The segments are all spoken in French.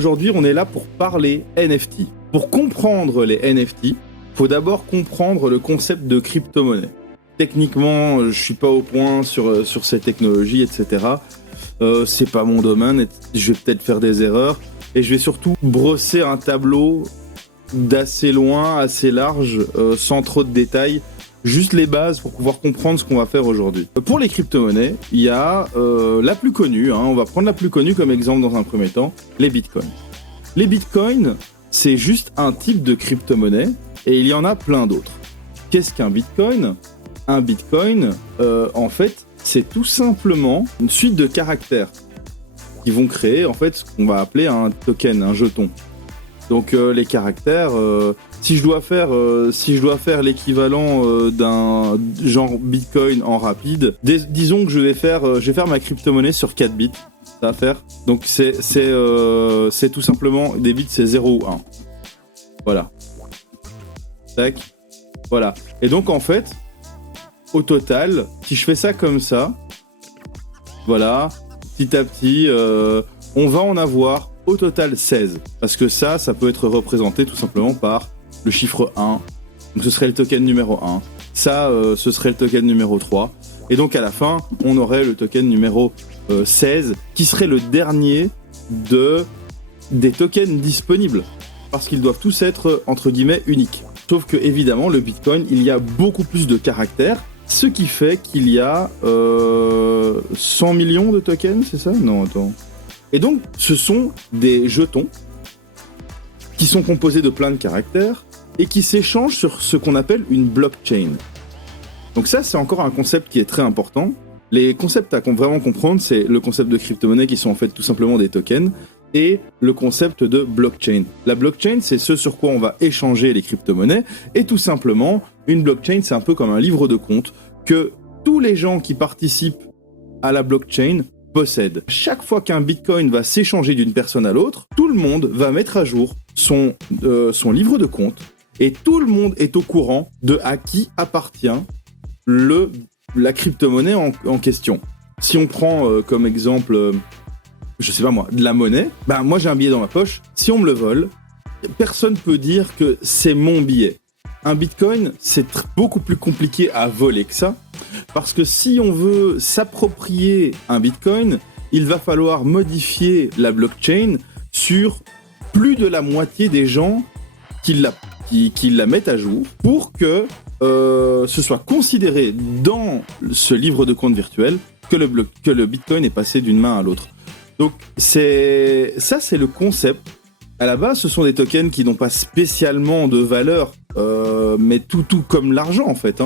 Aujourd'hui, on est là pour parler NFT. Pour comprendre les NFT, il faut d'abord comprendre le concept de crypto-monnaie. Techniquement, je suis pas au point sur ces technologies, etc. C'est pas mon domaine, je vais peut-être faire des erreurs. Et je vais surtout brosser un tableau d'assez loin, assez large, sans trop de détails. Juste les bases pour pouvoir comprendre ce qu'on va faire aujourd'hui. Pour les crypto-monnaies, il y a la plus connue, on va prendre la plus connue comme exemple dans un premier temps, les bitcoins. Les bitcoins, c'est juste un type de crypto-monnaie et il y en a plein d'autres. Qu'est-ce qu'un bitcoin ? Un bitcoin, en fait, c'est tout simplement une suite de caractères qui vont créer en fait ce qu'on va appeler un token, un jeton. Donc les caractères, si je dois faire l'équivalent d'un genre Bitcoin en rapide, disons que je vais faire ma crypto-monnaie sur 4 bits, ça va faire. Donc c'est tout simplement des bits, c'est 0 ou 1. Voilà. Tac. Voilà. Et donc en fait, au total, si je fais ça comme ça, voilà, petit à petit, on va en avoir au total 16, parce que ça peut être représenté tout simplement par le chiffre 1, donc ce serait le token numéro 1, ça ce serait le token numéro 3, et donc à la fin on aurait le token numéro 16, qui serait le dernier des tokens disponibles, parce qu'ils doivent tous être entre guillemets uniques. Sauf que évidemment le Bitcoin, il y a beaucoup plus de caractères, ce qui fait qu'il y a 100 millions de tokens, c'est ça ? Non, attends. Et donc, ce sont des jetons qui sont composés de plein de caractères et qui s'échangent sur ce qu'on appelle une blockchain. Donc ça, c'est encore un concept qui est très important. Les concepts à vraiment comprendre, c'est le concept de crypto-monnaie qui sont en fait tout simplement des tokens et le concept de blockchain. La blockchain, c'est ce sur quoi on va échanger les crypto-monnaies et tout simplement, une blockchain, c'est un peu comme un livre de compte que tous les gens qui participent à la blockchain possède. Chaque fois qu'un bitcoin va s'échanger d'une personne à l'autre, tout le monde va mettre à jour son livre de compte et tout le monde est au courant de à qui appartient la crypto-monnaie en question. Si on prend comme exemple, je sais pas moi, de la monnaie, moi j'ai un billet dans ma poche, si on me le vole, personne peut dire que c'est mon billet. Un bitcoin, c'est beaucoup plus compliqué à voler que ça. Parce que si on veut s'approprier un bitcoin, il va falloir modifier la blockchain sur plus de la moitié des gens qui la mettent à jour pour que ce soit considéré dans ce livre de compte virtuel que le bitcoin est passé d'une main à l'autre. Donc c'est le concept. À la base, ce sont des tokens qui n'ont pas spécialement de valeur, mais tout comme l'argent en fait.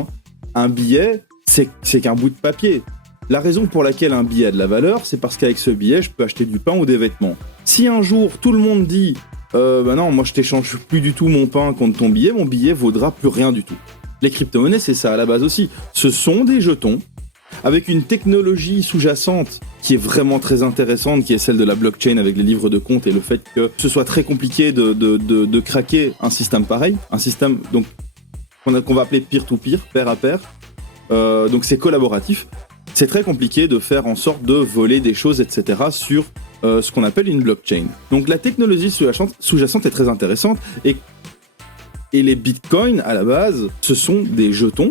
Un billet, c'est qu'un bout de papier. La raison pour laquelle un billet a de la valeur, c'est parce qu'avec ce billet, je peux acheter du pain ou des vêtements. Si un jour, tout le monde dit non, moi je t'échange plus du tout mon pain contre ton billet vaudra plus rien du tout. Les crypto-monnaies, c'est ça à la base aussi. Ce sont des jetons avec une technologie sous-jacente qui est vraiment très intéressante, qui est celle de la blockchain avec les livres de compte et le fait que ce soit très compliqué de craquer un système pareil, un système donc, qu'on va appeler peer-to-peer, pair à pair. Donc c'est collaboratif. C'est très compliqué de faire en sorte de voler des choses, etc. sur ce qu'on appelle une blockchain. Donc la technologie sous-jacente est très intéressante et les bitcoins, à la base, ce sont des jetons,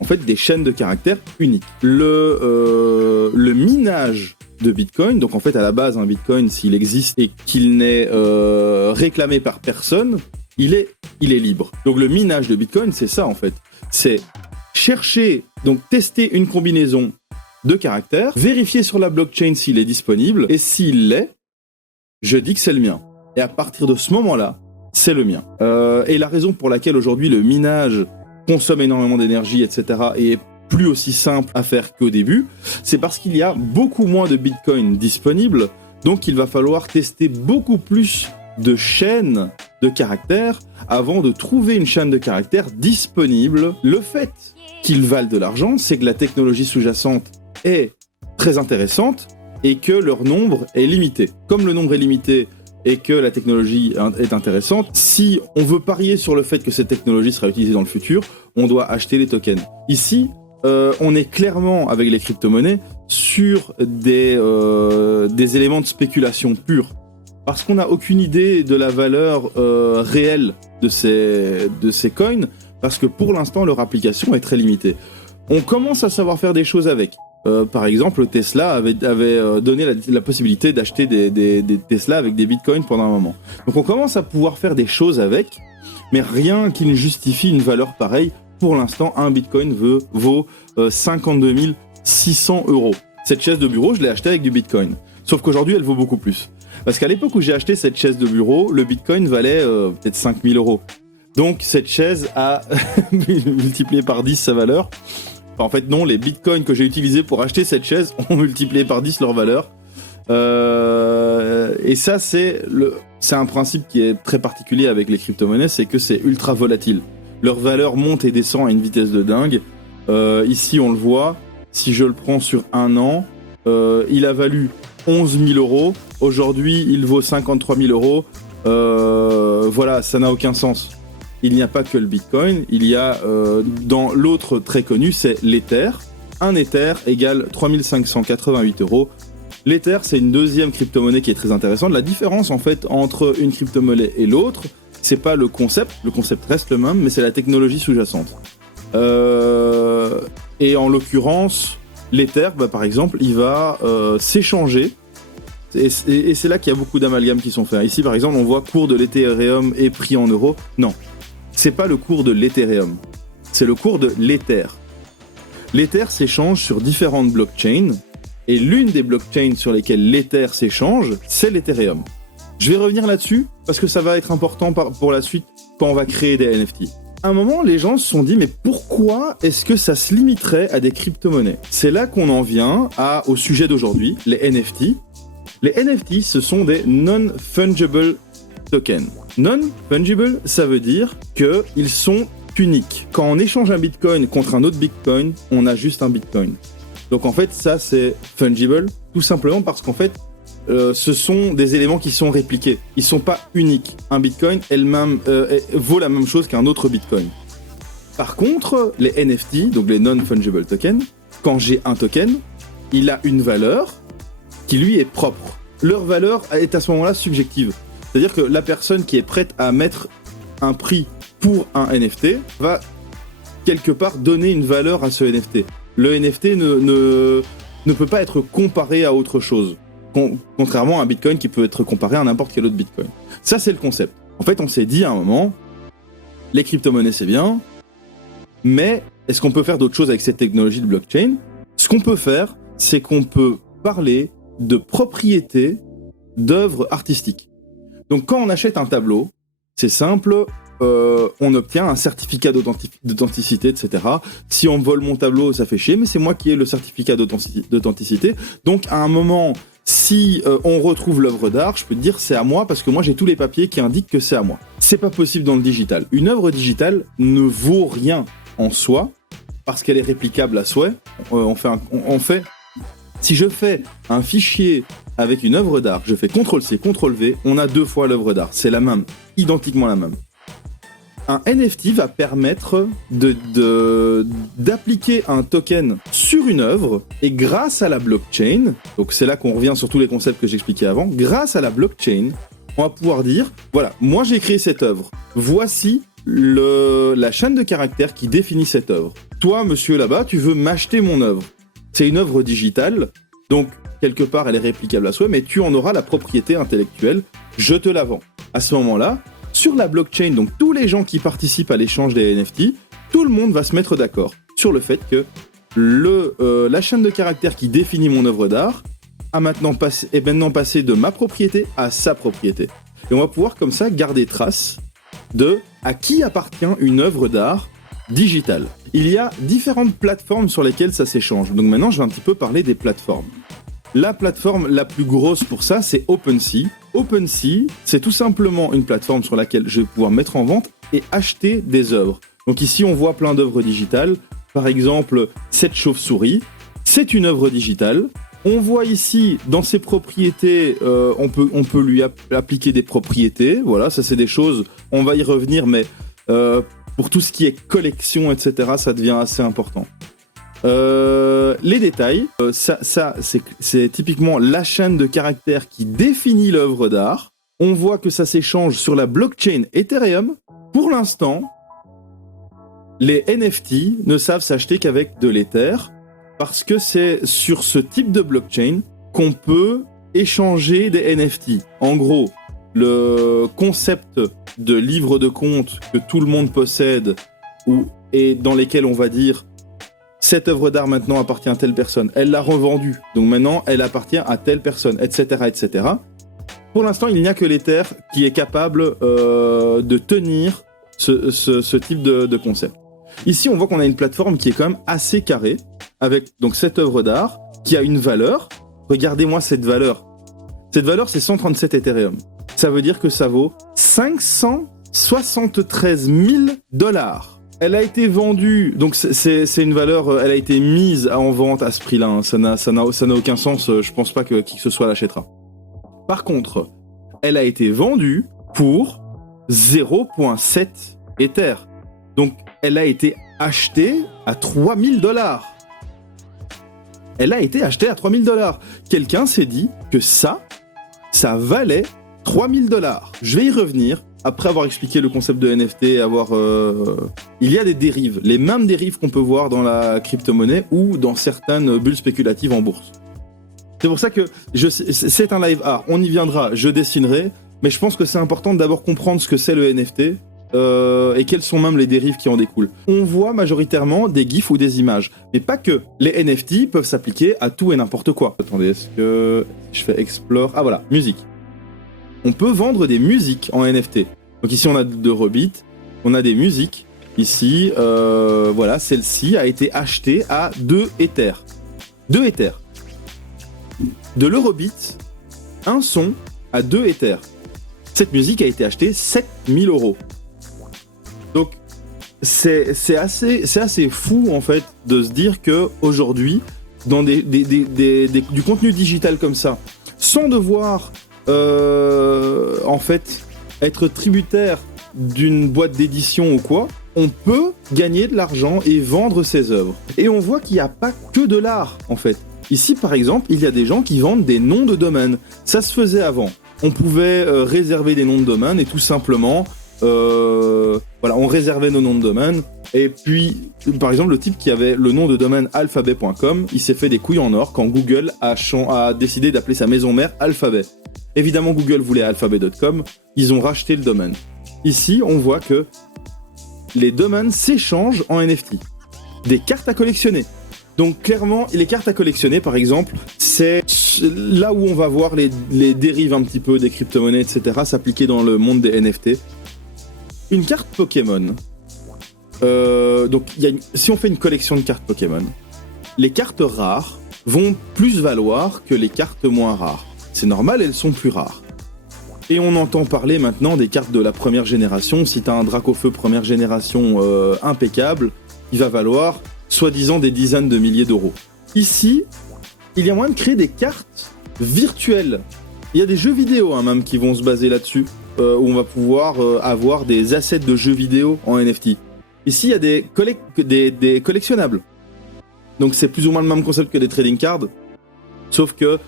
en fait des chaînes de caractères uniques. Le minage de bitcoin, donc en fait à la base un bitcoin, s'il existe et qu'il n'est réclamé par personne, il est libre. Donc le minage de bitcoin, c'est ça en fait. C'est chercher, donc tester une combinaison de caractères, vérifier sur la blockchain s'il est disponible, et s'il l'est, je dis que c'est le mien. Et à partir de ce moment-là, c'est le mien. Et la raison pour laquelle aujourd'hui le minage consomme énormément d'énergie, etc., et est plus aussi simple à faire qu'au début, c'est parce qu'il y a beaucoup moins de bitcoins disponibles, donc il va falloir tester beaucoup plus de chaînes de caractères avant de trouver une chaîne de caractères disponible. Le fait qu'ils valent de l'argent, c'est que la technologie sous-jacente est très intéressante et que leur nombre est limité. Comme le nombre est limité et que la technologie est intéressante, si on veut parier sur le fait que cette technologie sera utilisée dans le futur, on doit acheter les tokens. Ici, on est clairement, avec les crypto-monnaies, sur des éléments de spéculation pure. parce qu'on n'a aucune idée de la valeur réelle de ces coins, parce que pour l'instant, leur application est très limitée. On commence à savoir faire des choses avec. Par exemple, Tesla avait donné la possibilité d'acheter des Tesla avec des bitcoins pendant un moment. Donc on commence à pouvoir faire des choses avec, mais rien qui ne justifie une valeur pareille. Pour l'instant, un bitcoin vaut 52 600 €. Cette chaise de bureau, je l'ai achetée avec du bitcoin. Sauf qu'aujourd'hui, elle vaut beaucoup plus. Parce qu'à l'époque où j'ai acheté cette chaise de bureau, le bitcoin valait peut-être 5 000 €. Donc cette chaise a multiplié par 10 sa valeur. Enfin, en fait non, les bitcoins que j'ai utilisés pour acheter cette chaise ont multiplié par 10 leur valeur. Et ça c'est un principe qui est très particulier avec les crypto-monnaies, c'est que c'est ultra volatile. Leur valeur monte et descend à une vitesse de dingue. Ici on le voit, si je le prends sur un an, il a valu 11 000 €. Aujourd'hui, il vaut 53 000 €. Voilà, ça n'a aucun sens. Il n'y a pas que le Bitcoin. Il y a, dans l'autre très connu, c'est l'Ether. Un Ether égale 3 588 €. L'Ether, c'est une deuxième crypto-monnaie qui est très intéressante. La différence, en fait, entre une crypto-monnaie et l'autre, c'est pas le concept. Le concept reste le même, mais c'est la technologie sous-jacente. Et en l'occurrence, l'Ether, par exemple, il va s'échanger. Et c'est là qu'il y a beaucoup d'amalgames qui sont faits. Ici, par exemple, on voit cours de l'Ethereum et prix en euros. Non, c'est pas le cours de l'Ethereum, c'est le cours de l'Ether. L'Ether s'échange sur différentes blockchains, et l'une des blockchains sur lesquelles l'Ether s'échange, c'est l'Ethereum. Je vais revenir là-dessus, parce que ça va être important pour la suite, quand on va créer des NFT. À un moment, les gens se sont dit, mais pourquoi est-ce que ça se limiterait à des crypto-monnaies ? C'est là qu'on en vient au sujet d'aujourd'hui, les NFT. Les NFT, ce sont des non-fungible tokens. Non-fungible, ça veut dire qu'ils sont uniques. Quand on échange un bitcoin contre un autre bitcoin, on a juste un bitcoin. Donc en fait, ça c'est fungible, tout simplement parce qu'en fait, ce sont des éléments qui sont répliqués. Ils sont pas uniques. Un bitcoin elle-même vaut la même chose qu'un autre bitcoin. Par contre, les NFT, donc les non-fungible tokens, quand j'ai un token, il a une valeur qui lui est propre. Leur valeur est à ce moment-là subjective. C'est-à-dire que la personne qui est prête à mettre un prix pour un NFT va quelque part donner une valeur à ce NFT. Le NFT ne peut pas être comparé à autre chose, contrairement à un bitcoin qui peut être comparé à n'importe quel autre bitcoin. Ça, c'est le concept. En fait, on s'est dit à un moment, les crypto-monnaies, c'est bien, mais est-ce qu'on peut faire d'autres choses avec cette technologie de blockchain ? Ce qu'on peut faire, c'est qu'on peut parler de propriété d'œuvres artistiques. Donc quand on achète un tableau, c'est simple, on obtient un certificat d'authenticité, etc. Si on vole mon tableau, ça fait chier, mais c'est moi qui ai le certificat d'authenticité. Donc à un moment, si on retrouve l'œuvre d'art, je peux te dire c'est à moi parce que moi j'ai tous les papiers qui indiquent que c'est à moi. C'est pas possible dans le digital. Une œuvre digitale ne vaut rien en soi parce qu'elle est réplicable à souhait. Si je fais un fichier avec une œuvre d'art, je fais CTRL-C, CTRL-V, on a 2 fois l'œuvre d'art. C'est la même, identiquement la même. Un NFT va permettre d'appliquer un token sur une œuvre, et grâce à la blockchain, donc c'est là qu'on revient sur tous les concepts que j'expliquais avant, grâce à la blockchain, on va pouvoir dire, voilà, moi j'ai créé cette œuvre, voici la chaîne de caractères qui définit cette œuvre. Toi, monsieur là-bas, tu veux m'acheter mon œuvre. C'est une œuvre digitale, donc quelque part elle est réplicable à soi, mais tu en auras la propriété intellectuelle, je te la vends. À ce moment-là, sur la blockchain, donc tous les gens qui participent à l'échange des NFT, tout le monde va se mettre d'accord sur le fait que la chaîne de caractères qui définit mon œuvre d'art est maintenant passée de ma propriété à sa propriété. Et on va pouvoir comme ça garder trace de à qui appartient une œuvre d'art digitale. Il y a différentes plateformes sur lesquelles ça s'échange. Donc maintenant, je vais un petit peu parler des plateformes. La plateforme la plus grosse pour ça, c'est OpenSea. OpenSea, c'est tout simplement une plateforme sur laquelle je vais pouvoir mettre en vente et acheter des œuvres. Donc ici, on voit plein d'œuvres digitales. Par exemple, cette chauve-souris, c'est une œuvre digitale. On voit ici, dans ses propriétés, on peut lui appliquer des propriétés. Voilà, ça c'est des choses, on va y revenir, mais pour tout ce qui est collection, etc., ça devient assez important. Les détails, c'est typiquement la chaîne de caractères qui définit l'œuvre d'art. On voit que ça s'échange sur la blockchain Ethereum. Pour l'instant, les NFT ne savent s'acheter qu'avec de l'Ether, parce que c'est sur ce type de blockchain qu'on peut échanger des NFT. En gros, le concept de livre de compte que tout le monde possède et dans lesquels on va dire cette œuvre d'art maintenant appartient à telle personne, elle l'a revendue, donc maintenant elle appartient à telle personne, etc. etc. Pour l'instant, il n'y a que l'Ether qui est capable de tenir ce type de concept. Ici, on voit qu'on a une plateforme qui est quand même assez carrée, avec donc cette œuvre d'art qui a une valeur. Regardez-moi cette valeur. Cette valeur, c'est 137 Ethereum. Ça veut dire que ça vaut 573 000 $. Elle a été vendue, donc c'est une valeur, elle a été mise en vente à ce prix-là. Hein. Ça n'a aucun sens, je pense pas que qui que ce soit l'achètera. Par contre, elle a été vendue pour 0,7 Ether. Donc, elle a été achetée à 3 000 $. Elle a été achetée à 3 000 $. Quelqu'un s'est dit que ça valait 3 000 $. Je vais y revenir, après avoir expliqué le concept de NFT, il y a des dérives, les mêmes dérives qu'on peut voir dans la crypto-monnaie ou dans certaines bulles spéculatives en bourse. C'est pour ça que c'est un live art, on y viendra, je dessinerai, mais je pense que c'est important de d'abord comprendre ce que c'est le NFT et quelles sont même les dérives qui en découlent. On voit majoritairement des gifs ou des images, mais pas que. Les NFT peuvent s'appliquer à tout et n'importe quoi. Attendez, est-ce que je fais explore? Ah voilà, musique. On peut vendre des musiques en NFT. Donc ici on a de Rebit, on a des musiques. Ici, voilà, celle-ci a été achetée à 2 Ethers. 2 Ethers. De l'Eurobeat, un son à 2 Ethers. Cette musique a été achetée 7 000 €. Donc, c'est assez fou, en fait, de se dire qu'aujourd'hui, dans du contenu digital comme ça, sans devoir, en fait, être tributaire d'une boîte d'édition ou quoi, on peut gagner de l'argent et vendre ses œuvres. Et on voit qu'il n'y a pas que de l'art, en fait. Ici, par exemple, il y a des gens qui vendent des noms de domaine. Ça se faisait avant. On pouvait réserver des noms de domaine et tout simplement, voilà, on réservait nos noms de domaine. Et puis, par exemple, le type qui avait le nom de domaine alphabet.com, il s'est fait des couilles en or quand Google a décidé d'appeler sa maison mère Alphabet. Évidemment, Google voulait alphabet.com, ils ont racheté le domaine. Ici, on voit que les domaines s'échangent en NFT. Des cartes à collectionner. Donc clairement, les cartes à collectionner, par exemple, c'est là où on va voir les dérives un petit peu des crypto-monnaies, etc. s'appliquer dans le monde des NFT. Une carte Pokémon. Donc si on fait une collection de cartes Pokémon, les cartes rares vont plus valoir que les cartes moins rares. C'est normal, elles sont plus rares. Et on entend parler maintenant des cartes de la première génération. Si tu as un Dracofeu première génération impeccable, il va valoir soi-disant des dizaines de milliers d'euros. Ici, il y a moyen de créer des cartes virtuelles. Il y a des jeux vidéo même qui vont se baser là-dessus, où on va pouvoir avoir des assets de jeux vidéo en NFT. Ici, il y a des collectionnables. Donc c'est plus ou moins le même concept que des trading cards, sauf que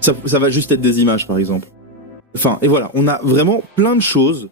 ça va juste être des images, par exemple. Enfin, et voilà, on a vraiment plein de choses